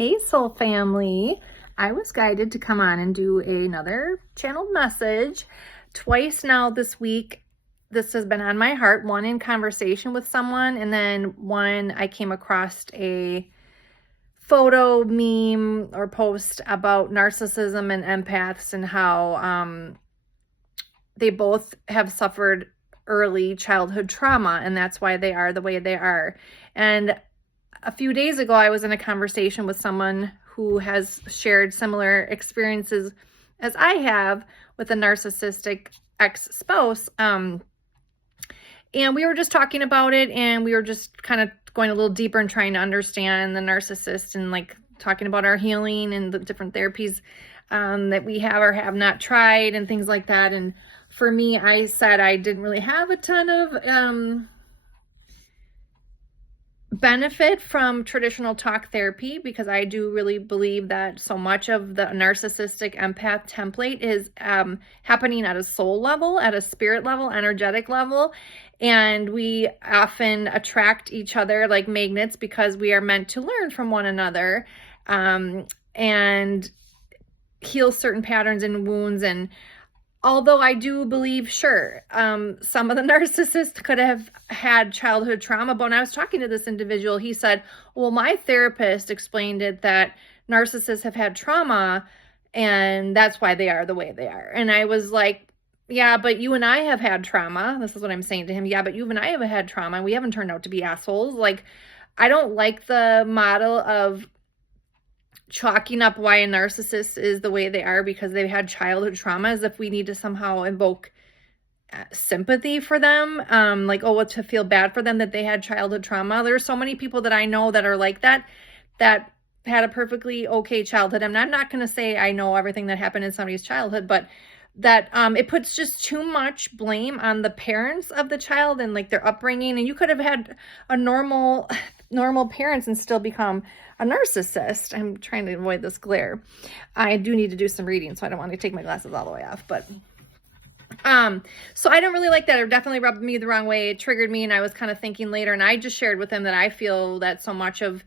Hey, soul family. I was guided to come on and do another channeled message twice now this week. This has been on my heart, one in conversation with someone, and then one I came across a photo, meme, or post about narcissism and empaths and how they both have suffered early childhood trauma, and that's why they are the way they are. And a few days ago, I was in a conversation with someone who has shared similar experiences as I have with a narcissistic ex-spouse. And we were just talking about it, and we were just kind of going a little deeper and trying to understand the narcissist and like talking about our healing and the different therapies that we have or have not tried and things like that. And for me, I said I didn't really have a ton of benefit from traditional talk therapy, because I do really believe that so much of the narcissistic empath template is happening at a soul level, at a spirit level, energetic level. And we often attract each other like magnets because we are meant to learn from one another and heal certain patterns and wounds. And although I do believe, sure, some of the narcissists could have had childhood trauma, but when I was talking to this individual, he said, well, my therapist explained it that narcissists have had trauma and that's why they are the way they are. And I was like, yeah, but you and I have had trauma. This is what I'm saying to him. Yeah, but you and I have had trauma and we haven't turned out to be assholes. Like, I don't like the model of chalking up why a narcissist is the way they are because they've had childhood trauma, as if we need to somehow invoke sympathy for them, like, oh, to feel bad for them that they had childhood trauma. There's so many people that I know that are like that had a perfectly okay childhood. I'm not going to say I know everything that happened in somebody's childhood, but that it puts just too much blame on the parents of the child and like their upbringing. And you could have had a normal parents and still become a narcissist. I'm trying to avoid this glare. I do need to do some reading, so I don't want to take my glasses all the way off, but so I don't really like that. It definitely rubbed me the wrong way. It triggered me, and I was kind of thinking later, and I just shared with him that I feel that so much of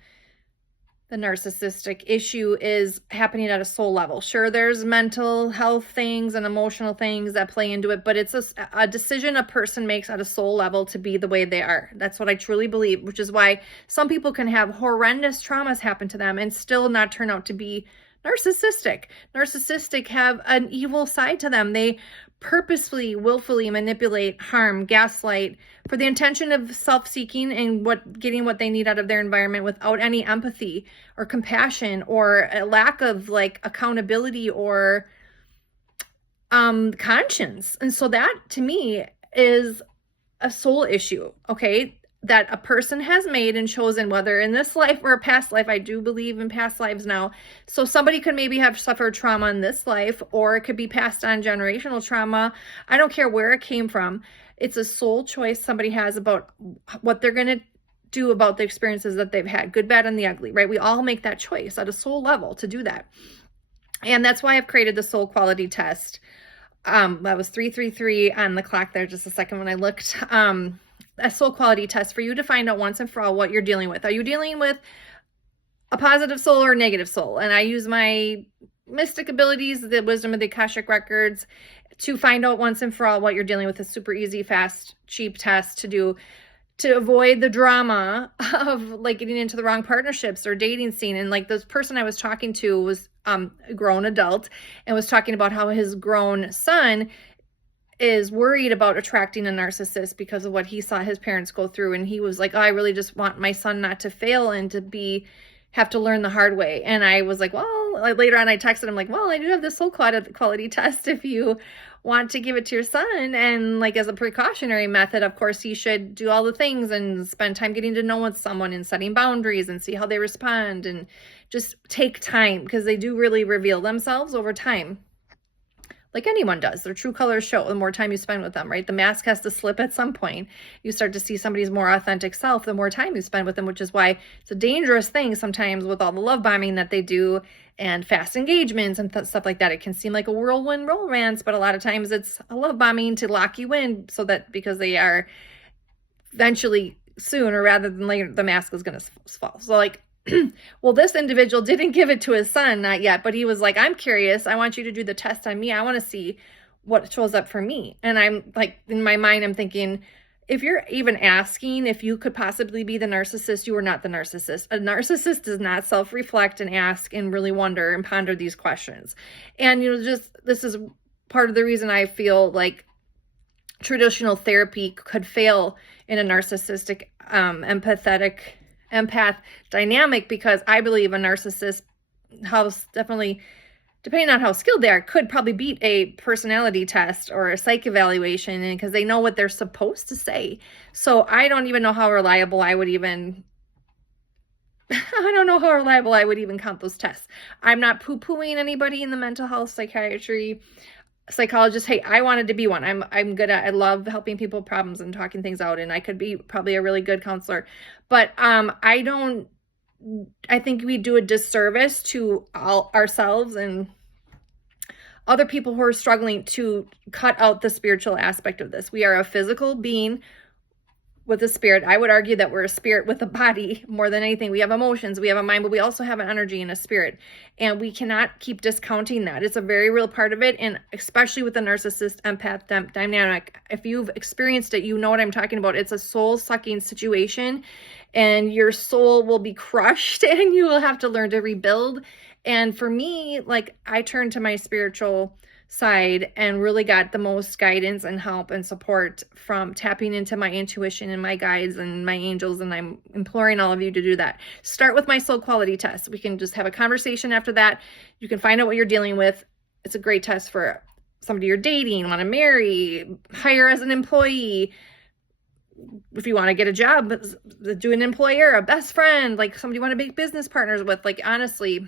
the narcissistic issue is happening at a soul level. Sure, there's mental health things and emotional things that play into it, but it's a decision a person makes at a soul level to be the way they are. That's what I truly believe, which is why some people can have horrendous traumas happen to them and still not turn out to be narcissistic. Narcissistic have an evil side to them. They purposefully, willfully manipulate, harm, gaslight for the intention of self-seeking and getting what they need out of their environment without any empathy or compassion or a lack of like accountability or conscience. And so that to me is a soul issue, okay, that a person has made and chosen, whether in this life or a past life. I do believe in past lives now. So somebody could maybe have suffered trauma in this life, or it could be passed on generational trauma. I don't care where it came from. It's a soul choice somebody has about what they're going to do about the experiences that they've had, good, bad, and the ugly, right? We all make that choice at a soul level to do that. And that's why I've created the soul quality test. That was 333 on the clock there just a second when I looked. A soul quality test for you to find out once and for all what you're dealing with. Are you dealing with a positive soul or a negative soul? And I use my mystic abilities, the wisdom of the Akashic records, to find out once and for all what you're dealing with. A super easy, fast, cheap test to do to avoid the drama of like getting into the wrong partnerships or dating scene. And like this person I was talking to was a grown adult and was talking about how his grown son is worried about attracting a narcissist because of what he saw his parents go through. And he was like, oh, I really just want my son not to fail and to have to learn the hard way. And I was like, well, later on I texted him like, well, I do have this soul quality test if you want to give it to your son. And like as a precautionary method, of course, he should do all the things and spend time getting to know someone and setting boundaries and see how they respond and just take time, because they do really reveal themselves over time. Like anyone does, their true colors show the more time you spend with them, right? The mask has to slip at some point. You start to see somebody's more authentic self the more time you spend with them, which is why it's a dangerous thing sometimes with all the love bombing that they do and fast engagements and stuff like that. It can seem like a whirlwind romance, but a lot of times it's a love bombing to lock you in so that because they are eventually sooner rather than later, the mask is going to fall. So like Well, this individual didn't give it to his son, not yet, but he was like, I'm curious. I want you to do the test on me. I want to see what shows up for me. And I'm like, in my mind, I'm thinking, if you're even asking if you could possibly be the narcissist, you are not the narcissist. A narcissist does not self-reflect and ask and really wonder and ponder these questions. And, just this is part of the reason I feel like traditional therapy could fail in a narcissistic, empath dynamic, because I believe a narcissist house definitely, depending on how skilled they are, could probably beat a personality test or a psych evaluation, and because they know what they're supposed to say. So I don't even know how reliable I would even count those tests. I'm not poo-pooing anybody in the mental health, psychiatry, psychologist. Hey, I wanted to be one. I love helping people with problems and talking things out, and I could be probably a really good counselor. But I think we do a disservice to ourselves and other people who are struggling to cut out the spiritual aspect of this. We are a physical being with a spirit. I would argue that we're a spirit with a body more than anything. We have emotions, we have a mind, but we also have an energy and a spirit. And we cannot keep discounting that. It's a very real part of it. And especially with the narcissist empath dynamic, if you've experienced it, you know what I'm talking about. It's a soul-sucking situation, and your soul will be crushed and you will have to learn to rebuild. And for me, like, I turned to my spiritual side and really got the most guidance and help and support from tapping into my intuition and my guides and my angels. And I'm imploring all of you to do that. Start with my soul quality test. We can just have a conversation after that. You can find out what you're dealing with. It's a great test for somebody you're dating, want to marry, hire as an employee. If you want to get a job, do an employer, a best friend, like somebody you want to make business partners with. Like, honestly,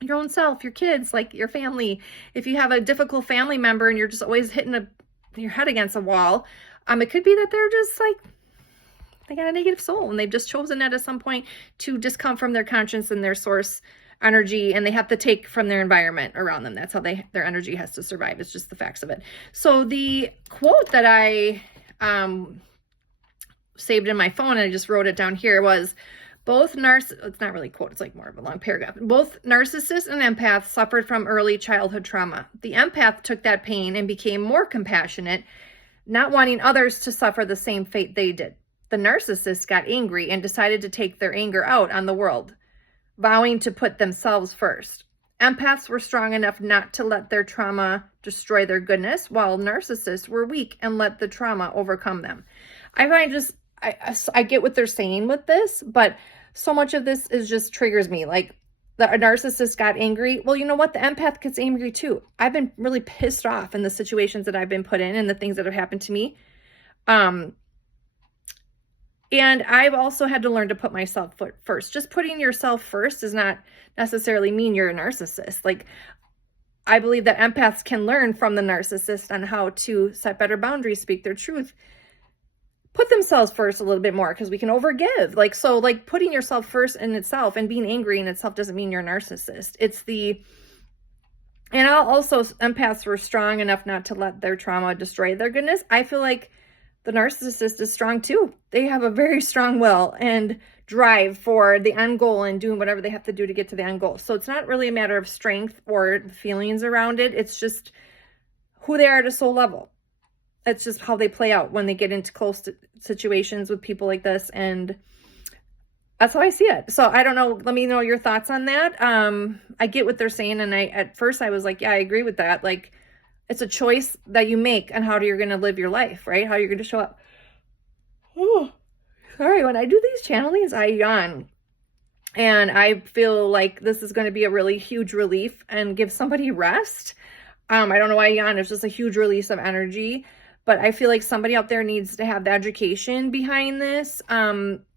your own self, your kids, like your family. If you have a difficult family member and you're just always hitting your head against a wall, it could be that they're just like, they got a negative soul and they've just chosen that at some point to just come from their conscience and their source energy, and they have to take from their environment around them. That's how their energy has to survive. It's just the facts of it. So the quote that I saved in my phone, and I just wrote it down here, was, it's not really a quote, it's like more of a long paragraph. Both narcissists and empaths suffered from early childhood trauma. The empath took that pain and became more compassionate, not wanting others to suffer the same fate they did. The narcissist got angry and decided to take their anger out on the world, vowing to put themselves first. Empaths were strong enough not to let their trauma destroy their goodness, while narcissists were weak and let the trauma overcome them. I get what they're saying with this, but so much of this just triggers me. Like, a narcissist got angry. Well, you know what? The empath gets angry too. I've been really pissed off in the situations that I've been put in and the things that have happened to me. And I've also had to learn to put myself first. Just putting yourself first does not necessarily mean you're a narcissist. Like, I believe that empaths can learn from the narcissist on how to set better boundaries, speak their truth, put themselves first a little bit more, because we can overgive. Like putting yourself first in itself and being angry in itself doesn't mean you're a narcissist. And also, empaths were strong enough not to let their trauma destroy their goodness. I feel like the narcissist is strong too. They have a very strong will and drive for the end goal and doing whatever they have to do to get to the end goal. So it's not really a matter of strength or feelings around it. It's just who they are at a soul level. It's just how they play out when they get into close situations with people like this. And that's how I see it. So I don't know. Let me know your thoughts on that. I get what they're saying. And at first I was like, yeah, I agree with that. Like, it's a choice that you make on how you're going to live your life, right? How you're going to show up. Oh, sorry. When I do these channelings, I yawn. And I feel like this is going to be a really huge relief and give somebody rest. I don't know why I yawn. It's just a huge release of energy. But I feel like somebody out there needs to have the education behind this,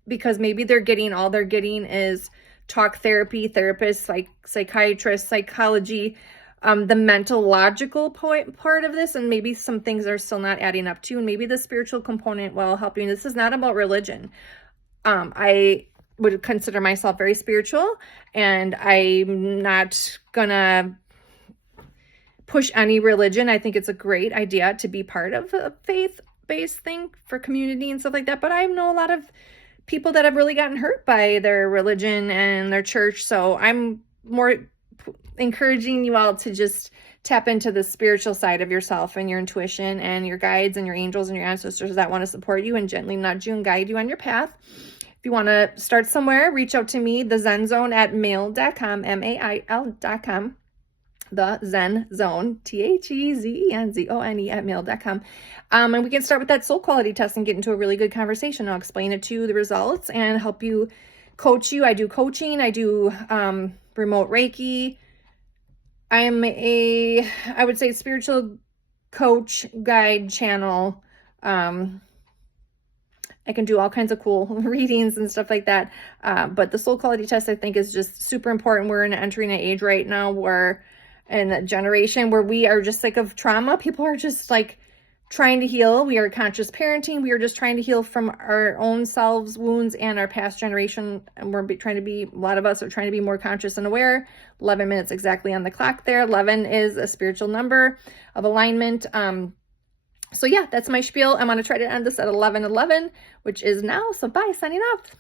because maybe all they're getting is talk therapy, therapists, psychiatrists, psychology, the mental logical part of this, and maybe some things are still not adding up to, and maybe the spiritual component while helping. This is not about religion. I would consider myself very spiritual, and I'm not gonna push any religion. I think it's a great idea to be part of a faith-based thing for community and stuff like that. But I know a lot of people that have really gotten hurt by their religion and their church. So I'm more encouraging you all to just tap into the spiritual side of yourself and your intuition and your guides and your angels and your ancestors that want to support you and gently nudge you and guide you on your path. If you want to start somewhere, reach out to me, thezenzone@mail.com, mail.com. The Zen Zone, THEZENZONE @mail.com. And we can start with that soul quality test and get into a really good conversation. I'll explain it to you, the results, and help you, coach you. I do coaching. I do remote Reiki. I'm I would say, spiritual coach, guide, channel. I can do all kinds of cool readings and stuff like that. But the soul quality test, I think, is just super important. We're entering an age right now where, in a generation where we are just sick of trauma. People are just like trying to heal. We are conscious parenting. We are just trying to heal from our own selves, wounds, and our past generation. And we're trying to be, a lot of us are trying to be more conscious and aware. 11 minutes exactly on the clock there. 11 is a spiritual number of alignment. So yeah, that's my spiel. I'm going to try to end this at 11:11, which is now. So bye, signing off.